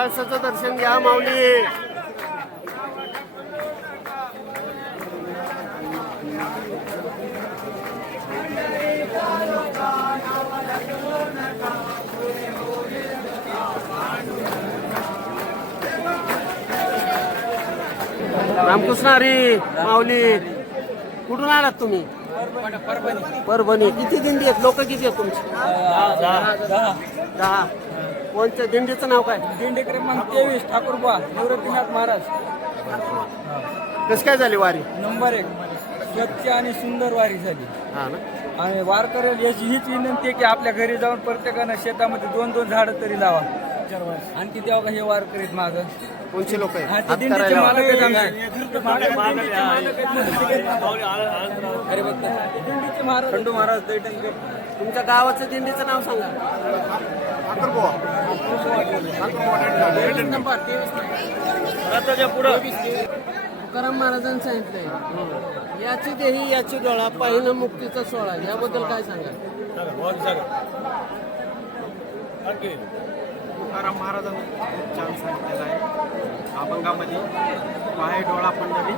कळसाचं दर्शन घ्या माऊली. रामकृष्ण हरी माऊली. कुठून आलात तुम्ही? परभणी. किती दिंडी आहेत? लोक किती आहेत तुमची? दहा. कोणत्या दिंडीचं नाव काय? दिंडी क्रमांक तेवीस ठाकूरबा निवृत्तीनाथ महाराज. कसं काय झाली वारी? नंबर एक स्वच्छ आणि सुंदर वारी झाली. हा ना. आणि वारकऱ्याला याची हीच विनंती आहे की आपल्या घरी जाऊन प्रत्येकानं शेतामध्ये दोन दोन झाडं तरी लावा. आणखी तेव्हा का हे वारकरीत माग? कोणचे लोक हा ते दिंडीचे मालक आहेत आमचे. अरे बघ. ना. ते दिंडीचे महाराज खंडू महाराज दैटंकर तुमच्या गावाचं दिंडीचं नाव सांगा. तुकाराम महाराजांनी सांगितलंय याची देही याची डोळा पाहिलं मुक्तीचा सोहळा याबद्दल काय सांगा तुकाराम महाराजांनी खूप छान सांगितलेलं आहे. अभंगामध्ये पाय डोळा पंढरी.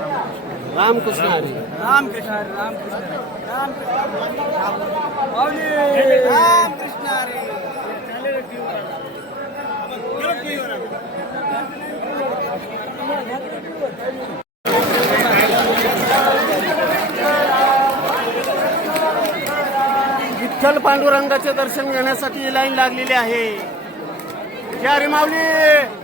रामकृष्ण हरी. रामकृष्ण हरी, रामकृष्ण हरी. माऊली. विठ्ठल पांडुरंगाचे दर्शन घेण्यासाठी लाईन लागलेली आहे. जय हरी माऊली.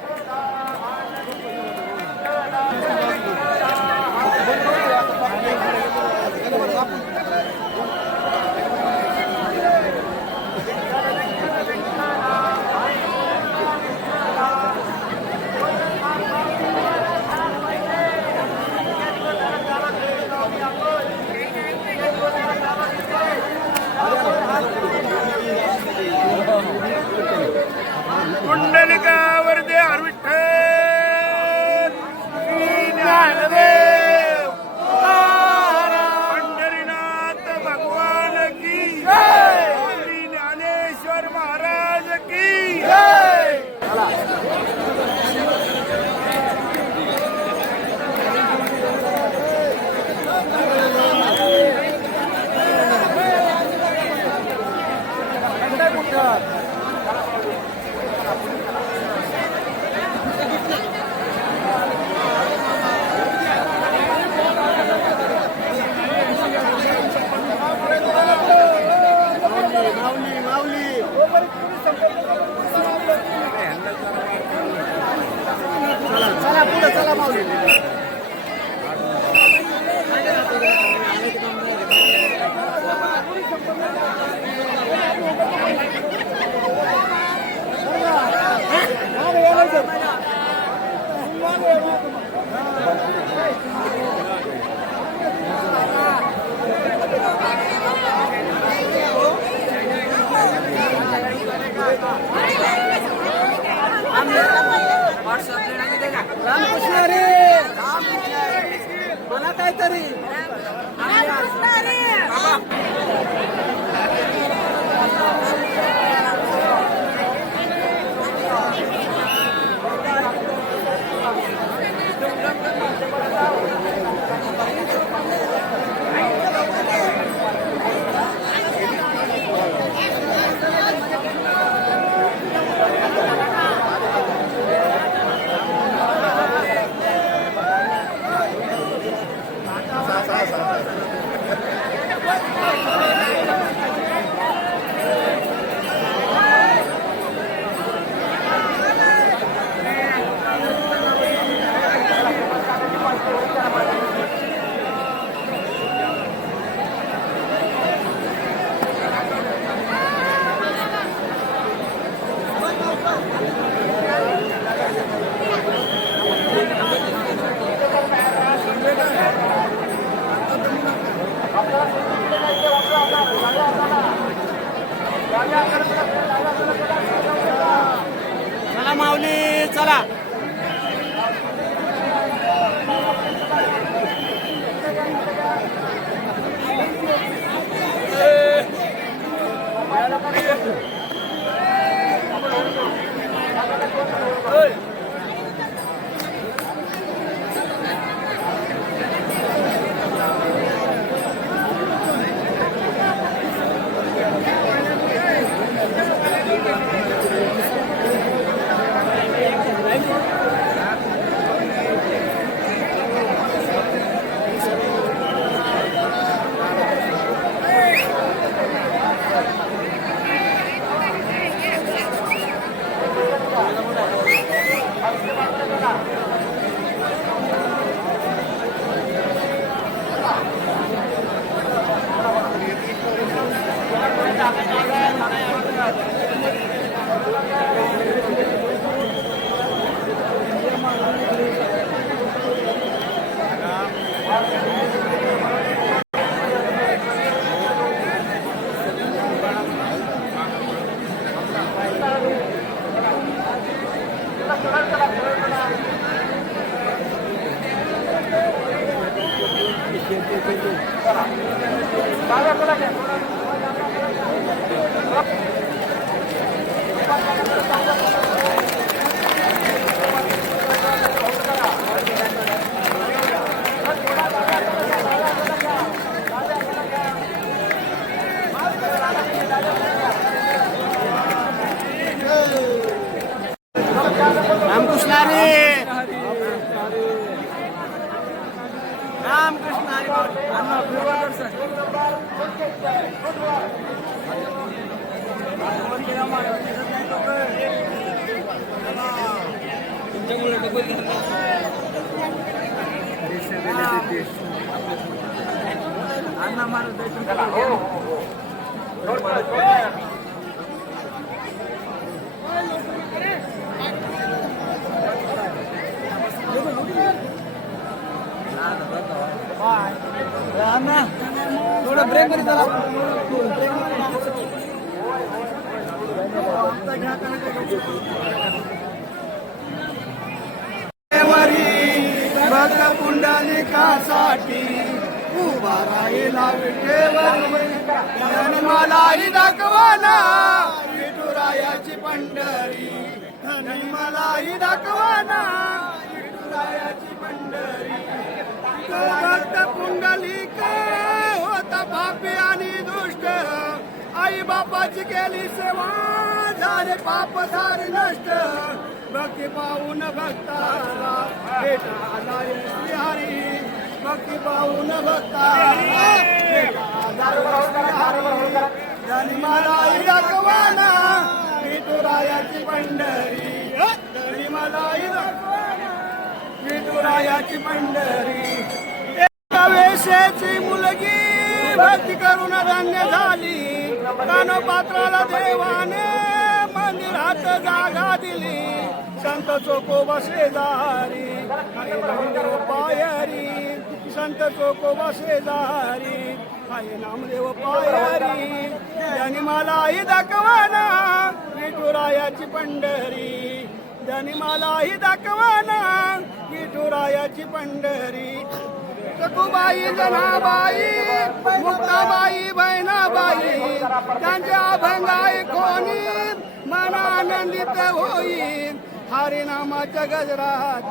तुमच्यामुळे डबल अण्णा मारत मलाही दाखवाना. विठुरायाची पंढरी. मलाही दाखवाना. विठुरायाची पंढरी. भक्त पुंडलिक होता पापी आणि दुष्ट. आई बापाची केली सेवा झाले पाप झाले नष्ट. भक्ती पाहून भक्ताला भेटाला श्रीहरी भक्ती पाहून विठुरायाची पंढरी विठुरायाची पंढरी मुलगी भक्ती करून धन्य झाली. पात्राला देवाने मंदिरात जागा दिली. संत चोको शेजारी. संत चोकोबा जारी काय नामदेव पायरी. त्यांनी मलाही दाखवाना विठुरायाची पंढरी. त्यांनी मलाही दाखवाना विठुरायाची पंढरी. सखुबाई जनाबाई मुक्ताबाई बहिणाबाई त्यांच्या अभंगाई कोणी मन आनंदित होईल हरिनामाच्या गजरात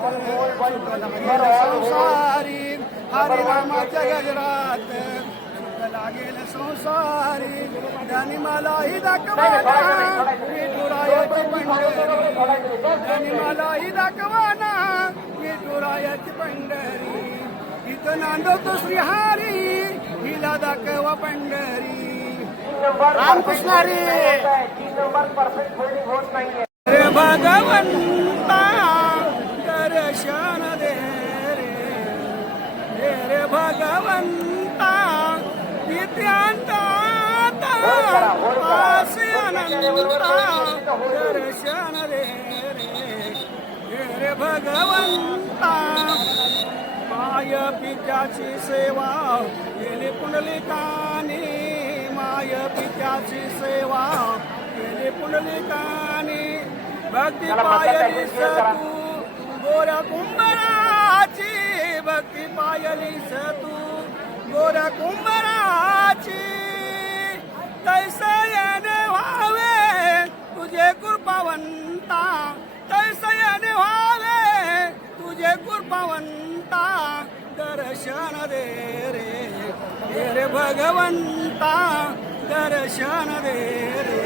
संसारी. संसारी हरिनामाच्या गजरात. लागेल संसारी. त्यांनी मलाही दाखवाना विठुरायाची पंढरी. त्यांनी मलाही दाखवाना विठुरायाची पंढरी. इथं नांदवतो श्रीहारी. हिला दाखवा पंढरी. रामकृष्ण हरी. भगवंता दर्शन दे रे हे रे भगवंता नित्यांता आसी अनंता दर्शन रे हे रे भगवंता. माय पित्याची सेवा केली पुंडलिकानी माय पित्याची सेवा केली पुंडलिकानी. भक्ती पायली सतू गोऱ्या कुंभराची भक्ती पायली सतू गोऱ्या कुंभराची. तैसयाने व्हावे तुझे कृपावंता. तैसयाने व्हावे तुझे कृपावंता. दर्शन दे रे रे भगवंता. दर्शन दे रे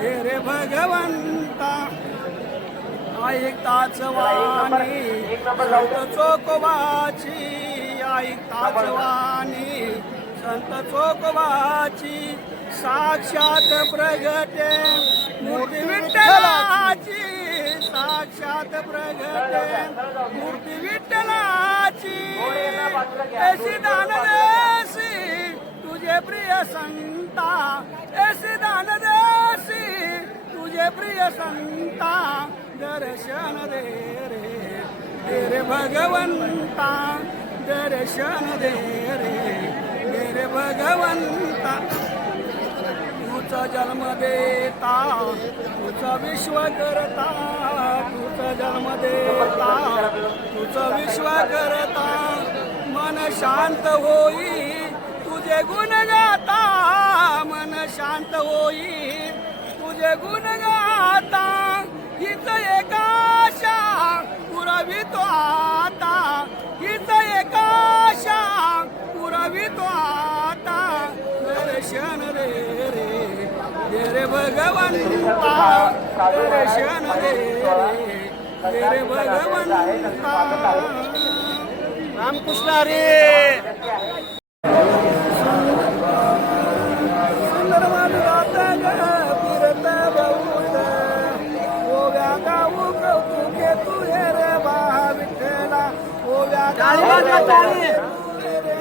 हे रे भगवंता. ऐकताच वाणी चोकोबाची. ऐकताच जवानी संत चोकवाची साक्षात प्रगटे मूर्ती विठ्ठलाची साक्षात प्रगटे मूर्ती विठ्ठलाची. ऐसी दानदेसी तुझे प्रिय संता ऐसी दानदेसी तुझे प्रिय संता दर्शन दे रे दे रे भगवंता. दर्शन दे रे दे भगवंता. तूच तुझा जन्म देता तुझा विश्व करता तुझा जन्म देता तुझा विश्व करता. मन शांत होई तुझे गुण गाता. मन शांत होई तुझे गुण गाता. हिच एकाशा पुरवितो आता. तो आता. दर्शन रे रे. दे रे भगवंता दर्शन रे रे. दे रे भगवंता रामकृष्ण हरी. सुंदर मानवात ग फिरत बहुत ओव्या गाऊ कौतुके तुझे रे बा ओव्या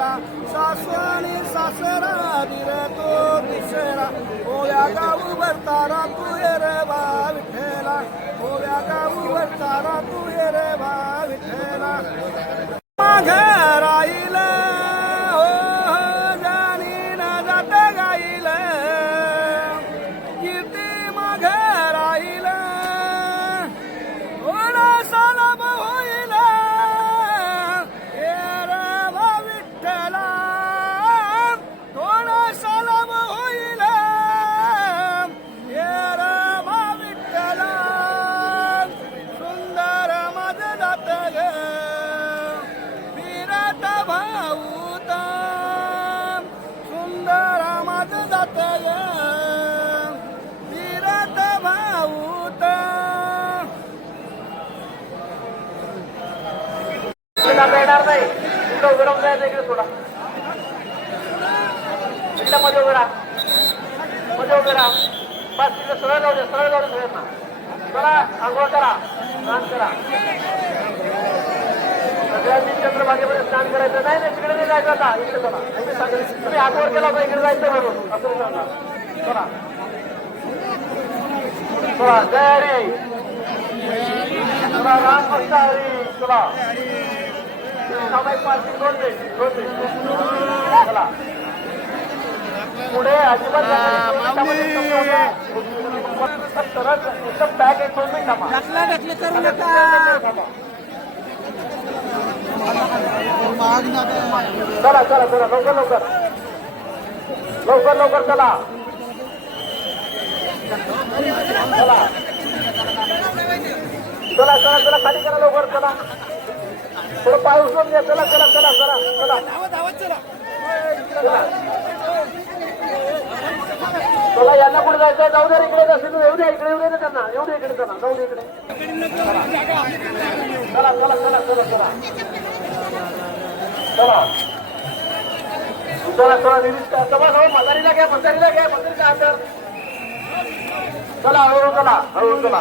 तिसरा सासू आणि सासरा दिला तो तिसरा ओया गाऊ भरतारा तू रे बाल मध्ये उभे राहा बस तिथे सरळ जाऊ दे सरळ जाऊ दे सगळ्यांना. चला आंघोळ करा स्नान करा. सगळ्यांनी चंद्रभागेमध्ये स्नान करायचं. नाही नाही तिकडे नाही जायचं आता. इकडे चला. इकडे सांगितलं. तुम्ही हातवर केला होता इकडे जायचं म्हणून. असं नाही जाणार. चला. चला जय हरी. चला राम भक्त हरी. चला. सामायिक पार्टी दोन मिनिट दोन मिनिट चला पुढे अजिबात सरळ एकदम बॅग एक दोन मिनिट थांबा ढकला ढकली करू नका. चला चला चला. लवकर लवकर. लवकर लवकर चला. चला. चला चला चला. खाली करा लवकर चला. थोडं पाय उचलून घ्या. चला चला चला चला चला. चला. चला यांना कुठे जायचं जाऊ दे इकडे असेल येऊ दे इकडे येऊ दे ना त्यांना. येऊ दे इकडे चला जाऊ दे इकडे. चला चला चला चला चला. चला. चला चला निरीक्षक. चला जाऊ म्हातारीला घ्या म्हातारीला घ्या म्हातारीला अंतर चला हळूहळू चला हळूहळू चला.